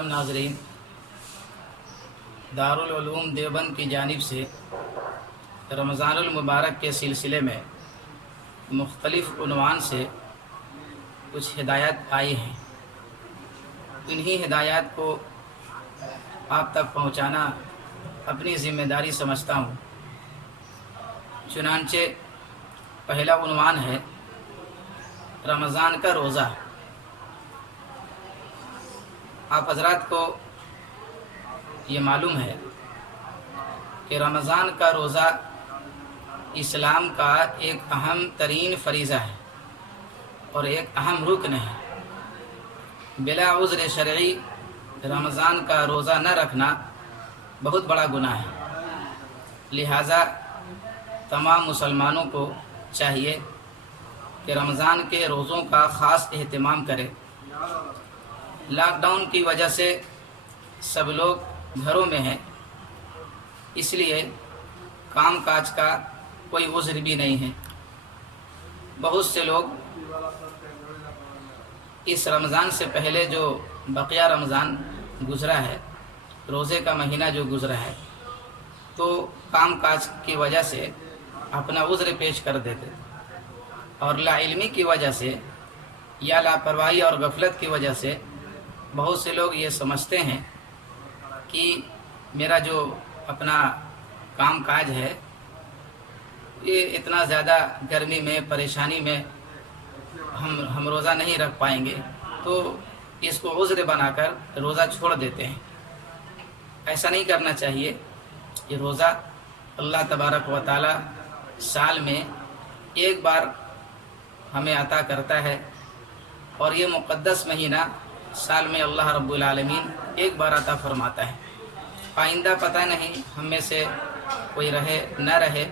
محترم ناظرین، دارالعلوم دیوبند کی جانب سے رمضان المبارک کے سلسلے میں مختلف عنوان سے کچھ ہدایات آئی ہیں۔ انہی ہدایات کو آپ تک پہنچانا اپنی ذمہ داری سمجھتا ہوں۔ چنانچہ پہلا عنوان ہے رمضان کا روزہ۔ آپ حضرات کو یہ معلوم ہے کہ رمضان کا روزہ اسلام کا ایک اہم ترین فریضہ ہے اور ایک اہم رکن ہے۔ بلا عذر شرعی رمضان کا روزہ نہ رکھنا بہت بڑا گناہ ہے، لہٰذا تمام مسلمانوں کو چاہیے کہ رمضان کے روزوں کا خاص اہتمام کرے۔ لاک ڈاؤن کی وجہ سے سب لوگ گھروں میں ہیں، اس لیے کام کاج کا کوئی عذر بھی نہیں ہے۔ بہت سے لوگ اس رمضان سے پہلے جو بقیہ رمضان گزرا ہے، روزے کا مہینہ جو گزرا ہے، تو کام کاج کی وجہ سے اپنا عذر پیش کر دیتے اور لا علمی کی وجہ سے یا لاپرواہی اور غفلت کی وجہ سے بہت سے لوگ یہ سمجھتے ہیں کہ میرا جو اپنا کام کاج ہے یہ اتنا زیادہ گرمی میں پریشانی میں ہم روزہ نہیں رکھ پائیں گے، تو اس کو عذر بنا کر روزہ چھوڑ دیتے ہیں۔ ایسا نہیں کرنا چاہیے۔ یہ روزہ اللہ تبارک و تعالی سال میں ایک بار ہمیں عطا کرتا ہے، اور یہ مقدس مہینہ سال میں اللہ رب العالمین ایک بار عطا فرماتا ہے۔ آئندہ پتہ نہیں ہم میں سے کوئی رہے نہ رہے۔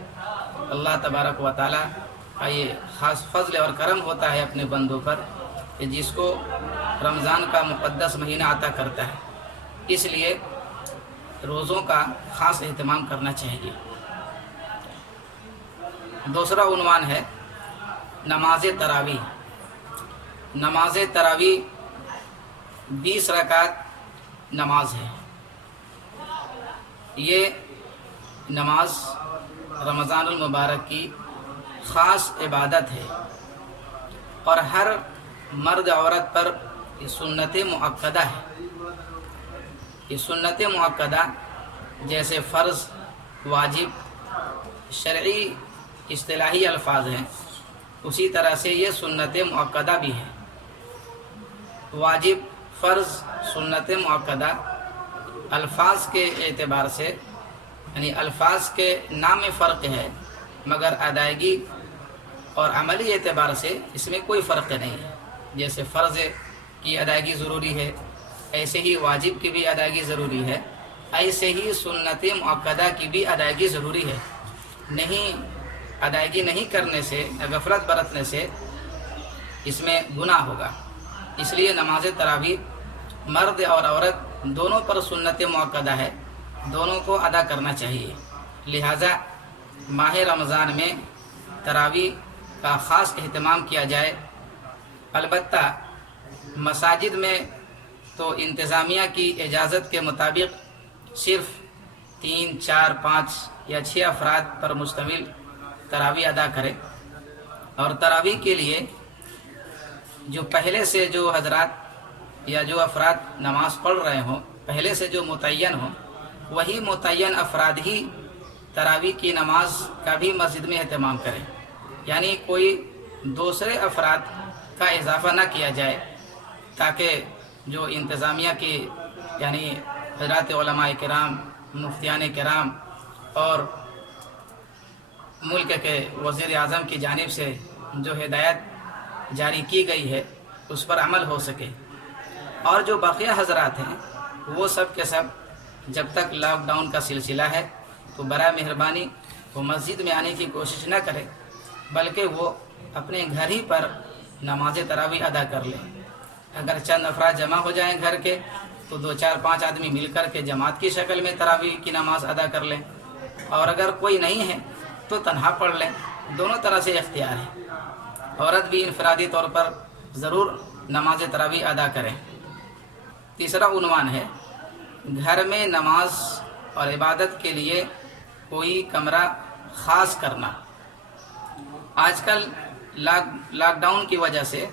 اللہ تبارک و تعالی کا یہ خاص فضل اور کرم ہوتا ہے اپنے بندوں پر کہ جس کو رمضان کا مقدس مہینہ عطا کرتا ہے، اس لیے روزوں کا خاص اہتمام کرنا چاہیے۔ دوسرا عنوان ہے نماز تراویح۔ نماز تراویح 20 رکعت نماز ہے۔ یہ نماز رمضان المبارک کی خاص عبادت ہے اور ہر مرد عورت پر یہ سنت مؤکدہ ہے۔ یہ سنت مؤکدہ جیسے فرض، واجب، شرعی اصطلاحی الفاظ ہیں، اسی طرح سے یہ سنت مؤکدہ بھی ہے۔ واجب، فرض، سنت مؤکدہ الفاظ کے اعتبار سے یعنی الفاظ کے نام میں فرق ہے، مگر ادائیگی اور عملی اعتبار سے اس میں کوئی فرق نہیں ہے۔ جیسے فرض کی ادائیگی ضروری ہے، ایسے ہی واجب کی بھی ادائیگی ضروری ہے، ایسے ہی سنت مؤکدہ کی بھی ادائیگی ضروری ہے۔ ادائیگی نہیں کرنے سے، غفلت برتنے سے اس میں گناہ ہوگا۔ اس لیے نماز تراویح مرد اور عورت دونوں پر سنت مؤکدہ ہے، دونوں کو ادا کرنا چاہیے۔ لہٰذا ماہ رمضان میں تراویح کا خاص اہتمام کیا جائے۔ البتہ مساجد میں تو انتظامیہ کی اجازت کے مطابق صرف 3، 4، 5 یا 6 افراد پر مشتمل تراویح ادا کرے، اور تراویح کے لیے جو پہلے سے جو حضرات یا جو افراد نماز پڑھ رہے ہوں، پہلے سے جو متعین ہوں، وہی متعین افراد ہی تراویح کی نماز کا بھی مسجد میں اہتمام کریں، یعنی کوئی دوسرے افراد کا اضافہ نہ کیا جائے، تاکہ جو انتظامیہ کی یعنی حضرات علماء کرام، مفتیان کرام اور ملک کے وزیر اعظم کی جانب سے جو ہدایت جاری کی گئی ہے اس پر عمل ہو سکے۔ اور جو بقیہ حضرات ہیں وہ سب کے سب جب تک لاک ڈاؤن کا سلسلہ ہے تو برائے مہربانی وہ مسجد میں آنے کی کوشش نہ کرے، بلکہ وہ اپنے گھر ہی پر نماز تراویح ادا کر لیں۔ اگر چند افراد جمع ہو جائیں گھر کے تو 2، 4، 5 آدمی مل کر کے جماعت کی شکل میں تراویح کی نماز ادا کر لیں، اور اگر کوئی نہیں ہے تو تنہا پڑھ لیں۔ دونوں طرح سے اختیار ہے۔ عورت بھی انفرادی طور پر ضرور نماز تراویح ادا کریں۔ تیسرا عنوان ہے گھر میں نماز اور عبادت کے لیے کوئی کمرہ خاص کرنا۔ آج کل لاک ڈاؤن کی وجہ سے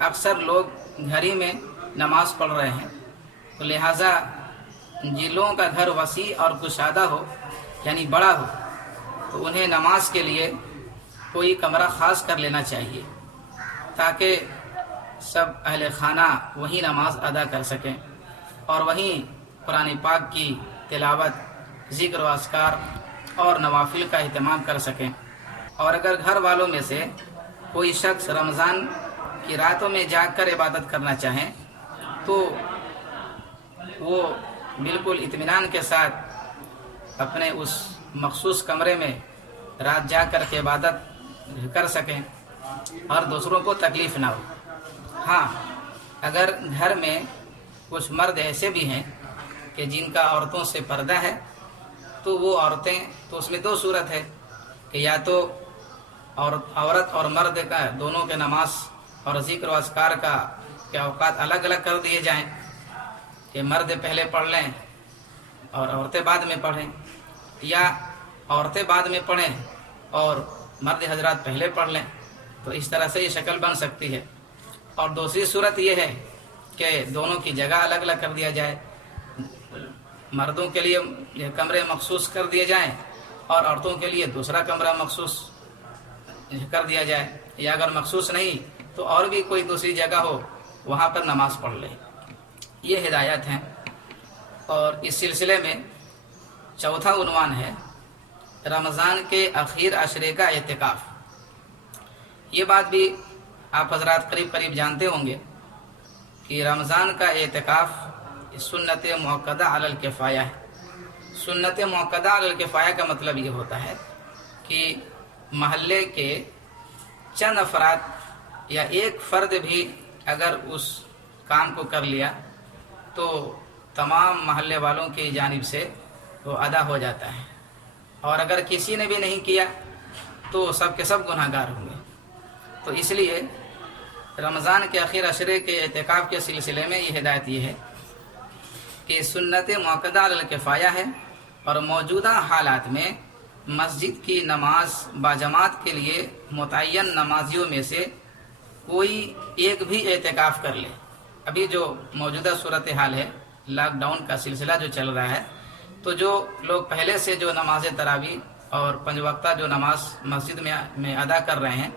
اکثر لوگ گھر ہی میں نماز پڑھ رہے ہیں، تو لہٰذا جن لوگوں کا گھر وسیع اور کشادہ ہو یعنی بڑا ہو تو انہیں نماز کے لیے کوئی کمرہ خاص کر لینا چاہیے تاکہ سب اہل خانہ وہیں نماز ادا کر سکیں اور وہیں قرآن پاک کی تلاوت، ذکر و اذکار اور نوافل کا اہتمام کر سکیں۔ اور اگر گھر والوں میں سے کوئی شخص رمضان کی راتوں میں جاگ کر عبادت کرنا چاہیں تو وہ بالکل اطمینان کے ساتھ اپنے اس مخصوص کمرے میں رات جاگ کر کے عبادت کر سکیں اور دوسروں کو تکلیف نہ ہو۔ ہاں، اگر گھر میں کچھ مرد ایسے بھی ہیں کہ جن کا عورتوں سے پردہ ہے تو وہ عورتیں، تو اس میں دو صورت ہے کہ یا تو عورت اور مرد کا دونوں کے نماز اور ذکر و اذکار کا کے اوقات الگ الگ کر دیے جائیں کہ مرد پہلے پڑھ لیں اور عورتیں بعد میں پڑھیں، یا عورتیں بعد میں پڑھیں اور مرد حضرات پہلے پڑھ لیں، تو اس طرح سے یہ شکل بن سکتی ہے۔ اور دوسری صورت یہ ہے کہ دونوں کی جگہ الگ الگ کر دیا جائے، مردوں کے لیے یہ کمرے مخصوص کر دیے جائیں اور عورتوں کے لیے دوسرا کمرہ مخصوص کر دیا جائے، یا اگر مخصوص نہیں تو اور بھی کوئی دوسری جگہ ہو وہاں پر نماز پڑھ لے۔ یہ ہدایت ہیں۔ اور اس سلسلے میں چوتھا عنوان ہے رمضان کے آخر عشرے کا اعتکاف۔ یہ بات بھی آپ حضرات قریب قریب جانتے ہوں گے کہ رمضان کا اعتکاف سنت مؤکدہ علی الکفایہ ہے۔ سنت مؤکدہ علی الکفایہ کا مطلب یہ ہوتا ہے کہ محلے کے چند افراد یا ایک فرد بھی اگر اس کام کو کر لیا تو تمام محلے والوں کی جانب سے وہ ادا ہو جاتا ہے، اور اگر کسی نے بھی نہیں کیا تو سب کے سب گناہ گار ہوں گے۔ تو اس لیے رمضان کے آخر عشرے کے اعتکاف کے سلسلے میں یہ ہدایت یہ ہے کہ سنت مؤکدہ علی الکفایہ ہے، اور موجودہ حالات میں مسجد کی نماز باجماعت کے لیے متعین نمازیوں میں سے کوئی ایک بھی اعتکاف کر لے۔ ابھی جو موجودہ صورتحال ہے، لاک ڈاؤن کا سلسلہ جو چل رہا ہے، تو جو لوگ پہلے سے جو نماز تراویح اور 5 وقتہ جو نماز مسجد میں ادا کر رہے ہیں،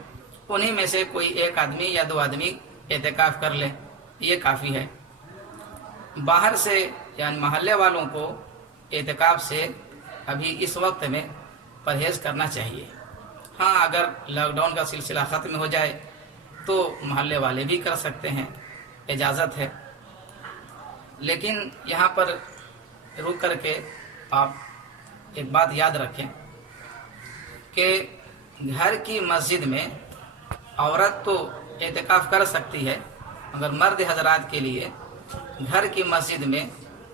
انہی میں سے کوئی ایک آدمی یا 2 آدمی اعتکاف کر لے، یہ کافی ہے۔ باہر سے یعنی محلے والوں کو اعتکاف سے ابھی اس وقت میں پرہیز کرنا چاہیے۔ ہاں، اگر لاک ڈاؤن کا سلسلہ ختم ہو جائے تو محلے والے بھی کر سکتے ہیں، اجازت ہے۔ لیکن یہاں پر رک کر کے آپ ایک بات یاد رکھیں کہ گھر کی مسجد میں عورت تو اعتکاف کر سکتی ہے، مگر مرد حضرات کے لیے گھر کی مسجد میں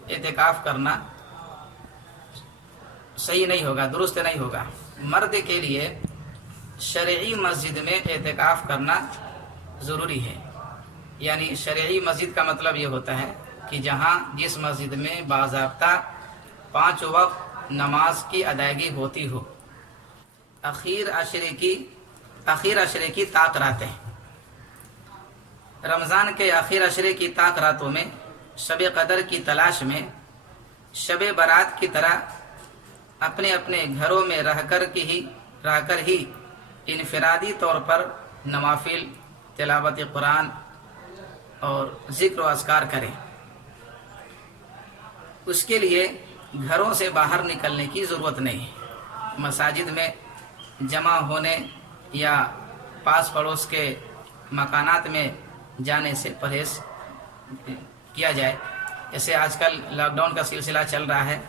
اعتکاف کرنا صحیح نہیں ہوگا، درست نہیں ہوگا۔ مرد کے لیے شرعی مسجد میں اعتکاف کرنا ضروری ہے۔ یعنی شرعی مسجد کا مطلب یہ ہوتا ہے کہ جہاں جس مسجد میں باضابطہ 5 وقت نماز کی ادائیگی ہوتی ہو۔ آخر عشرے کی طاق راتیں، رمضان کے آخر عشرے کی طاق راتوں میں شب قدر کی تلاش میں شب برات کی طرح اپنے اپنے گھروں میں رہ کر ہی انفرادی طور پر نوافل، تلاوت قرآن اور ذکر و اذکار کریں۔ اس کے لیے گھروں سے باہر نکلنے کی ضرورت نہیں ہے۔ مساجد میں جمع ہونے یا پاس پڑوس کے مکانات میں جانے سے پرہیز کیا جائے۔ جیسے آج کل لاک ڈاؤن کا سلسلہ چل رہا ہے،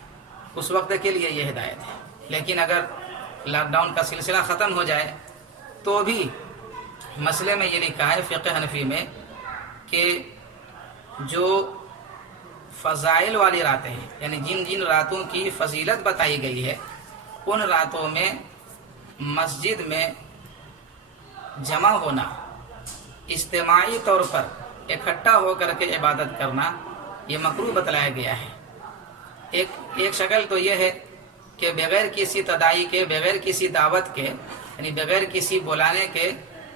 اس وقت کے لیے یہ ہدایت ہے۔ لیکن اگر لاک ڈاؤن کا سلسلہ ختم ہو جائے تو بھی مسئلے میں یہ لکھا ہے فقہ حنفی میں کہ جو فضائل والی راتیں ہیں، یعنی جن جن راتوں کی فضیلت بتائی گئی ہے، ان راتوں میں مسجد میں جمع ہونا، اجتماعی طور پر اکٹھا ہو کر کے عبادت کرنا، یہ مکروہ بتلایا گیا ہے۔ ایک شکل تو یہ ہے کہ بغیر کسی تداعی کے، بغیر کسی دعوت کے، یعنی بغیر کسی بلانے کے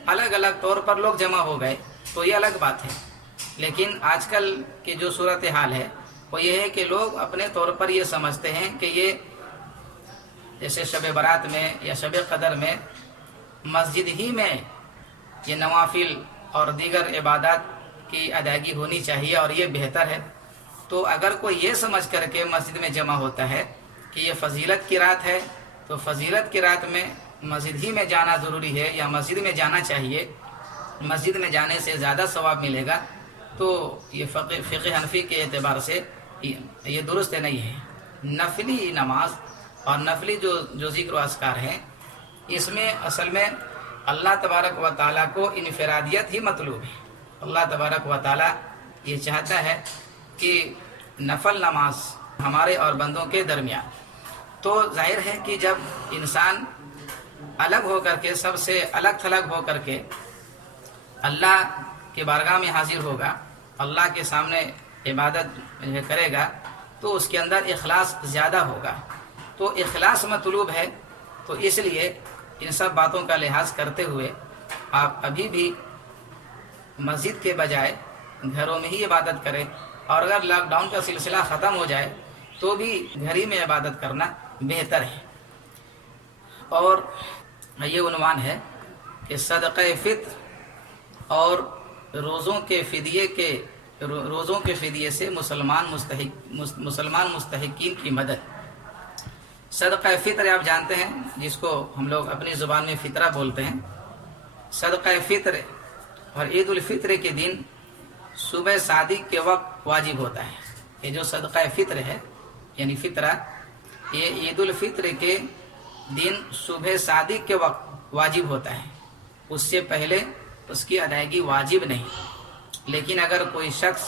الگ الگ طور پر لوگ جمع ہو گئے، تو یہ الگ بات ہے۔ لیکن آج کل کی جو صورتحال ہے وہ یہ ہے کہ لوگ اپنے طور پر یہ سمجھتے ہیں کہ یہ جیسے شب برات میں یا شب قدر میں مسجد ہی میں یہ نوافل اور دیگر عبادات کی ادائیگی ہونی چاہیے اور یہ بہتر ہے۔ تو اگر کوئی یہ سمجھ کر کے مسجد میں جمع ہوتا ہے کہ یہ فضیلت کی رات ہے، تو فضیلت کی رات میں مسجد ہی میں جانا ضروری ہے یا مسجد میں جانا چاہیے، مسجد میں جانے سے زیادہ ثواب ملے گا، تو یہ فقہ حنفی کے اعتبار سے یہ درست نہیں ہے۔ نفلی نماز اور نفلی جو ذکر و اذکار ہیں، اس میں اصل میں اللہ تبارک و تعالیٰ کو انفرادیت ہی مطلوب ہے۔ اللہ تبارک و تعالیٰ یہ چاہتا ہے کہ نفل نماز ہمارے اور بندوں کے درمیان، تو ظاہر ہے کہ جب انسان الگ ہو کر کے، سب سے الگ تھلگ ہو کر کے اللہ کی بارگاہ میں حاضر ہوگا، اللہ کے سامنے عبادت کرے گا، تو اس کے اندر اخلاص زیادہ ہوگا۔ تو اخلاص مطلوب ہے، تو اس لیے ان سب باتوں کا لحاظ کرتے ہوئے آپ ابھی بھی مسجد کے بجائے گھروں میں ہی عبادت کریں، اور اگر لاک ڈاؤن کا سلسلہ ختم ہو جائے تو بھی گھر ہی میں عبادت کرنا بہتر ہے۔ اور یہ عنوان ہے کہ صدقہ فطر اور روزوں کے فدیے سے مسلمان مستحقین کی مدد۔ صدقہ فطر آپ جانتے ہیں، جس کو ہم لوگ اپنی زبان میں فطرہ بولتے ہیں۔ صدقہ فطر اور عید الفطر کے دن صبح صادق کے وقت واجب ہوتا ہے۔ یہ جو صدقہ فطر ہے یعنی فطرہ، یہ عید الفطر کے دن صبح صادق کے وقت واجب ہوتا ہے، اس سے پہلے اس کی ادائیگی واجب نہیں۔ لیکن اگر کوئی شخص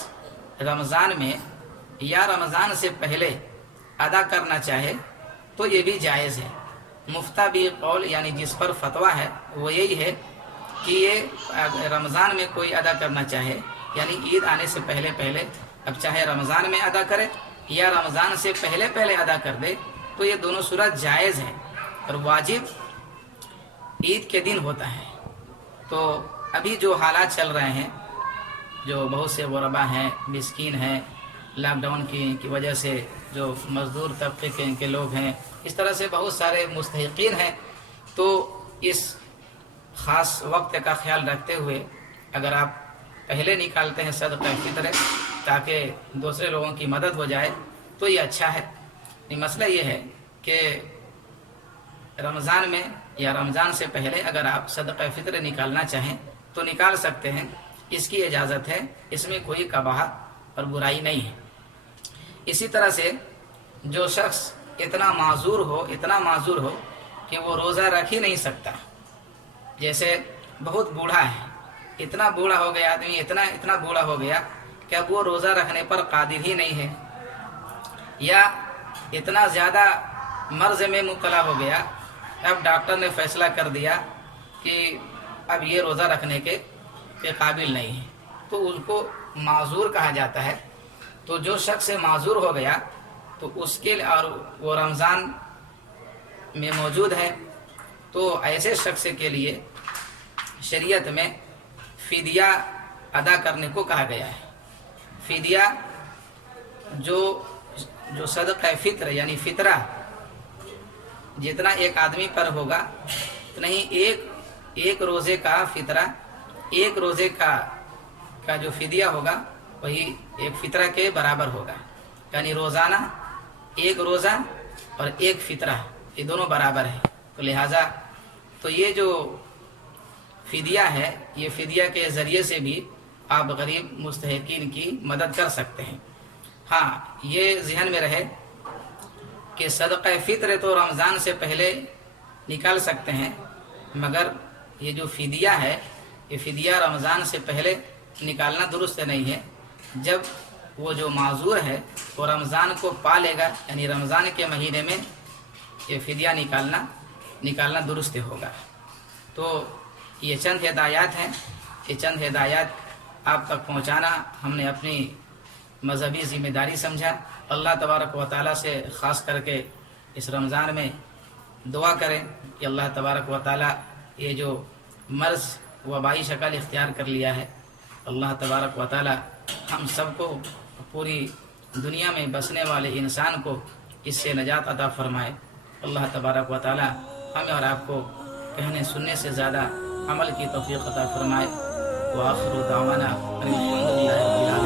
رمضان میں یا رمضان سے پہلے ادا کرنا چاہے تو یہ بھی جائز ہے۔ مفتابی قول یعنی جس پر فتویٰ ہے وہ یہی ہے کہ یہ رمضان میں کوئی ادا کرنا چاہے، یعنی عید آنے سے پہلے اب چاہے رمضان میں ادا کرے یا رمضان سے پہلے ادا کر دے، تو یہ دونوں صورت جائز ہے، اور واجب عید کے دن ہوتا ہے۔ تو ابھی جو حالات چل رہے ہیں، جو بہت سے غربا ہیں، مسکین ہیں، لاک ڈاؤن کی وجہ سے جو مزدور طبقے کے لوگ ہیں، اس طرح سے بہت سارے مستحقین ہیں، تو اس خاص وقت کا خیال رکھتے ہوئے اگر آپ پہلے نکالتے ہیں صدقہ فطر تاکہ دوسرے لوگوں کی مدد ہو جائے تو یہ اچھا ہے۔ مسئلہ یہ ہے کہ رمضان میں یا رمضان سے پہلے اگر آپ صدقہ فطر نکالنا چاہیں تو نکال سکتے ہیں، اس کی اجازت ہے، اس میں کوئی قباحت اور برائی نہیں ہے۔ اسی طرح سے جو شخص اتنا معذور ہو کہ وہ روزہ رکھ ہی نہیں سکتا، جیسے بہت بوڑھا ہے، اتنا بوڑھا ہو گیا آدمی، اتنا بوڑھا ہو گیا کہ اب وہ روزہ رکھنے پر قادر ہی نہیں ہے، یا اتنا زیادہ مرض میں مبتلا ہو گیا، اب ڈاکٹر نے فیصلہ کر دیا کہ اب یہ روزہ رکھنے کے قابل نہیں ہے، تو اس کو معذور کہا جاتا ہے۔ تو جو شخص معذور ہو گیا تو اس کے اور وہ رمضان میں موجود ہے، تو ایسے شخص کے لیے شریعت میں فدیہ ادا کرنے کو کہا گیا ہے۔ فدیہ جو صدقہ فطر یعنی فطرہ جتنا ایک آدمی پر ہوگا اتنا ہی ایک روزے کا فطرہ، ایک روزے کا جو فدیہ ہوگا وہی ایک فطرہ کے برابر ہوگا، یعنی روزانہ ایک روزہ اور ایک فطرہ یہ دونوں برابر ہے۔ تو لہٰذا تو یہ جو فدیہ ہے، یہ فدیہ کے ذریعے سے بھی آپ غریب مستحقین کی مدد کر سکتے ہیں۔ ہاں، یہ ذہن میں رہے کہ صدقہ فطر تو رمضان سے پہلے نکال سکتے ہیں، مگر یہ جو فدیہ ہے یہ فدیہ رمضان سے پہلے نکالنا درست نہیں ہے۔ جب وہ جو معذور ہے وہ رمضان کو پا لے گا، یعنی رمضان کے مہینے میں یہ فدیہ نکالنا درست ہوگا۔ تو یہ چند ہدایات ہیں، یہ چند ہدایات آپ تک پہنچانا ہم نے اپنی مذہبی ذمہ داری سمجھا۔ اللہ تبارک و تعالیٰ سے خاص کر کے اس رمضان میں دعا کریں کہ اللہ تبارک و تعالیٰ یہ جو مرض وبائی شکل اختیار کر لیا ہے، اللہ تبارک و تعالیٰ ہم سب کو، پوری دنیا میں بسنے والے انسان کو اس سے نجات عطا فرمائے۔ اللہ تبارک و تعالیٰ ہمیں اور آپ کو کہنے سننے سے زیادہ عمل کی توفیق عطا فرمائے۔ وآخر دعوانا ان الحمد للہ رب العالمین۔